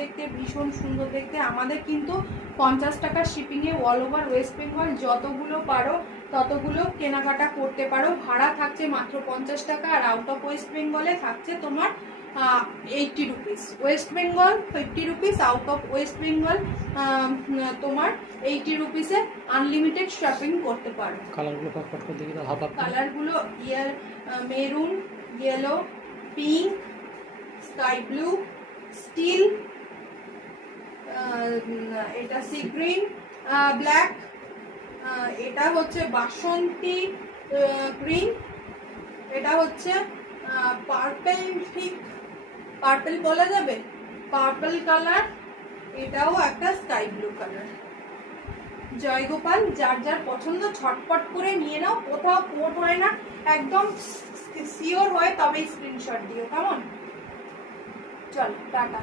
দেখতে, ভীষণ সুন্দর দেখতে। আমাদের কিন্তু 50 টাকার শিপিংয়ে অল ওভার ওয়েস্ট বেঙ্গল যতগুলো পারো ততগুলো কেনাকাটা করতে পারো। ভাড়া থাকছে মাত্র 50 টাকা, আর আউট অফ ওয়েস্ট বেঙ্গলে থাকছে তোমার 80 rupees. West Bengal 50 rupees, out of West Bengal তোমার 80 রুপিসে আনলিমিটেড শপিং করতে পারো। কালারগুলো ফটফট করে দেখি, হাফ হাফ কালারগুলো maroon, yellow, pink, sky blue, steel, এটা সি গ্রিন, ব্ল্যাক, এটা হচ্ছে বাসন্তী গ্রিন, এটা হচ্ছে পার্পল, ঠিক পার্পল বলা যাবে, পার্পল কালার, এটাও একটা স্কাই ব্লু কালার। জয়গোপাল, যার যার পছন্দ ছটপট করে নিয়ে নাও, কোথাও পোর্ট হয় না, একদম সিওর হয় তবেই স্ক্রিনশট দিও, কেমন? চলো টাটা।